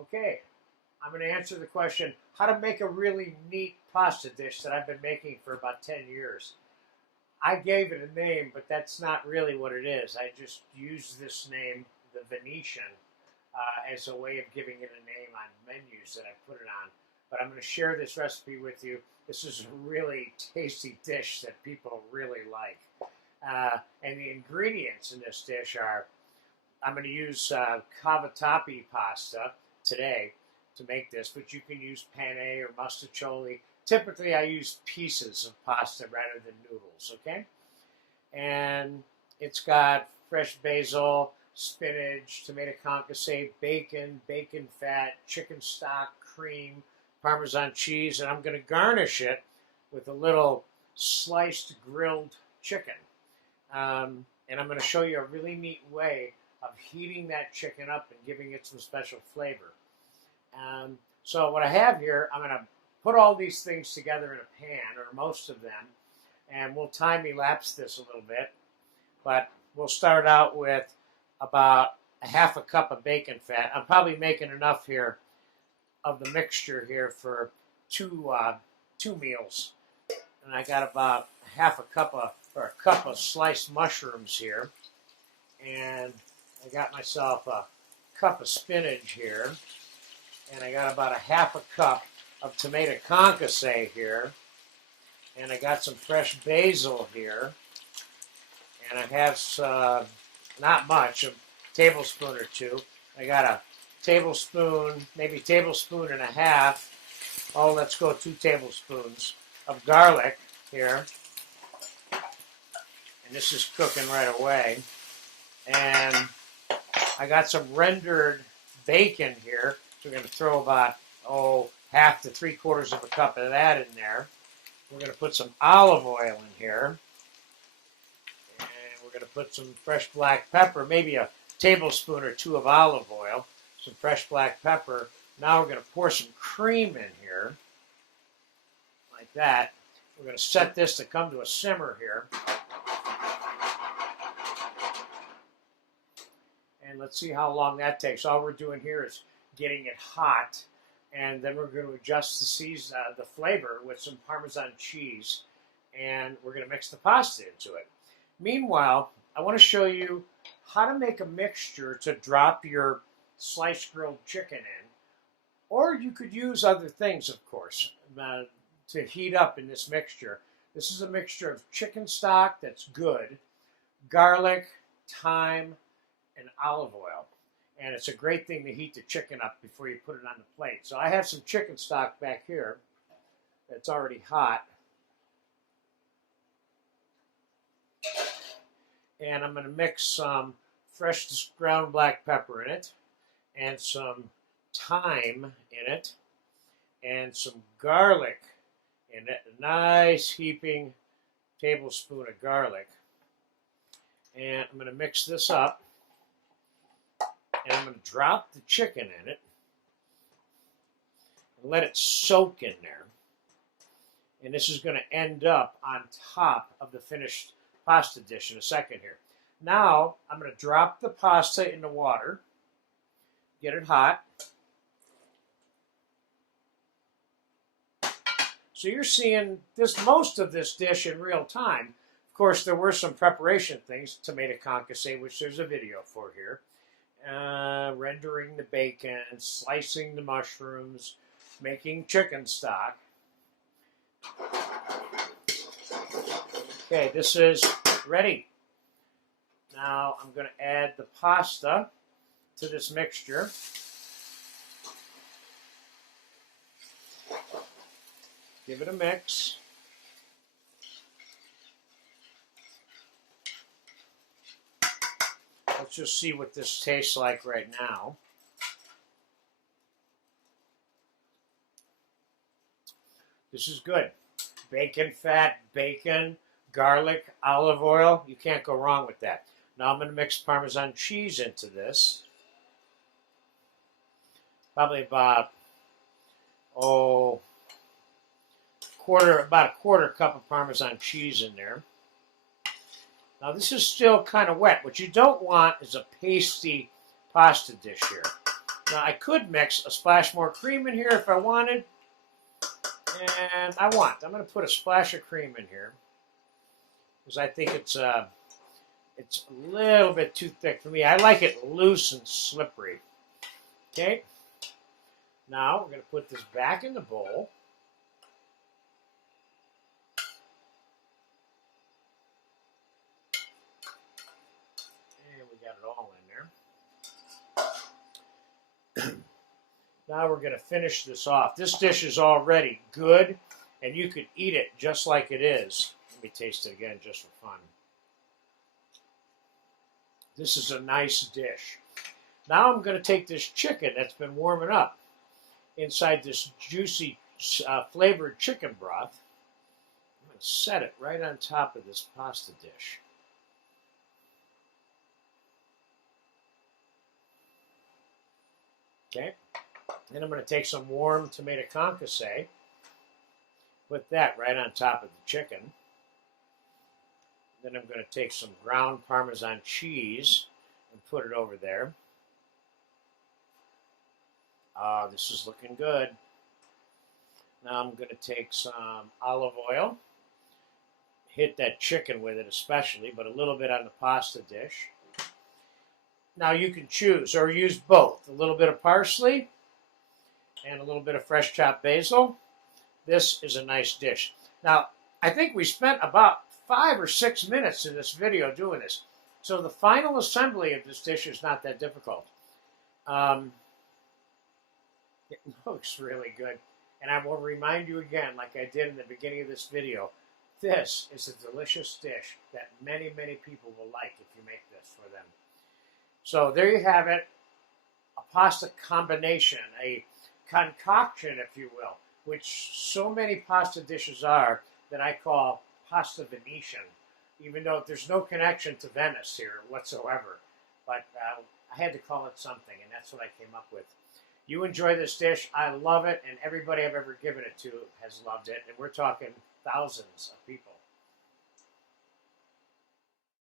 Okay, I'm going to answer the question, how to make a really neat pasta dish that I've been making for about 10 years. I gave it a name, but that's not really what it is. I just used this name, the Venetian, as a way of giving it a name on menus that I put it on. But I'm going to share this recipe with you. This is a really tasty dish that people really like. And the ingredients in this dish are, I'm going to use cavatappi pasta today to make this, but you can use penne or mustacholi. Typically, I use pieces of pasta rather than noodles, okay? And it's got fresh basil, spinach, tomato concasse, bacon, bacon fat, chicken stock, cream, Parmesan cheese, and I'm going to garnish it with a little sliced grilled chicken. And I'm going to show you a really neat way of heating that chicken up and giving it some special flavor. So what I have here, I'm going to put all these things together in a pan, or most of them, and we'll time-elapse this a little bit. But we'll start out with about a half a cup of bacon fat. I'm probably making enough here of the mixture here for two meals. And I got about half a cup of, or a cup of sliced mushrooms here. And I got myself a cup of spinach here. And I got about a half a cup of tomato concasse here. And I got some fresh basil here. And I have not much, a tablespoon or two. I got a tablespoon, maybe tablespoon and a half. Oh, let's go 2 tablespoons of garlic here. And this is cooking right away. And I got some rendered bacon here. So we're going to throw about, half to 3/4 of a cup of that in there. We're going to put some olive oil in here. And we're going to put some fresh black pepper, maybe a tablespoon or 2 of olive oil, some fresh black pepper. Now we're going to pour some cream in here, like that. We're going to set this to come to a simmer here. And let's see how long that takes. All we're doing here is getting it hot, and then we're going to adjust the flavor with some Parmesan cheese, and we're going to mix the pasta into it. Meanwhile, I want to show you how to make a mixture to drop your sliced grilled chicken in, or you could use other things, of course, to heat up in this mixture. This is a mixture of chicken stock that's good, garlic, thyme, and olive oil. And it's a great thing to heat the chicken up before you put it on the plate. So I have some chicken stock back here that's already hot. And I'm going to mix some fresh ground black pepper in it, and some thyme in it, and some garlic in it. A nice heaping tablespoon of garlic. And I'm going to mix this up. And I'm going to drop the chicken in it and let it soak in there. And this is going to end up on top of the finished pasta dish in a second here. Now, I'm going to drop the pasta in the water, get it hot. So you're seeing most of this dish in real time. Of course, there were some preparation things, tomato concasse, which there's a video for here. Rendering the bacon, slicing the mushrooms, making chicken stock. Okay, this is ready. Now I'm going to add the pasta to this mixture. Give it a mix. Let's just see what this tastes like right now. This is good. Bacon fat, bacon, garlic, olive oil. You can't go wrong with that. Now I'm going to mix Parmesan cheese into this. Probably about, about a quarter cup of Parmesan cheese in there. Now this is still kind of wet. What you don't want is a pasty pasta dish here. Now I could mix a splash more cream in here if I wanted, and I'm going to put a splash of cream in here because I think it's a little bit too thick for me. I like it loose and slippery. Okay. Now we're going to put this back in the bowl. And we got it all in there. Now we're going to finish this off. This dish is already good, and you could eat it just like it is. Let me taste it again just for fun. This is a nice dish. Now I'm going to take this chicken that's been warming up inside this juicy flavored chicken broth. I'm going to set it right on top of this pasta dish. Okay. Then I'm going to take some warm tomato concasse, put that right on top of the chicken. Then I'm going to take some ground Parmesan cheese and put it over there. This is looking good. Now I'm going to take some olive oil, hit that chicken with it especially, but a little bit on the pasta dish. Now you can choose or use both, a little bit of parsley and a little bit of fresh chopped basil. This is a nice dish. Now, I think we spent about 5 or 6 minutes in this video doing this. So the final assembly of this dish is not that difficult. It looks really good. And I will remind you again, like I did in the beginning of this video, this is a delicious dish that many, many people will like if you make this for them. So there you have it, a pasta combination, a concoction, if you will, which so many pasta dishes are that I call pasta Venetian, even though there's no connection to Venice here whatsoever. But I had to call it something, and that's what I came up with. You enjoy this dish. I love it, and everybody I've ever given it to has loved it, and we're talking thousands of people.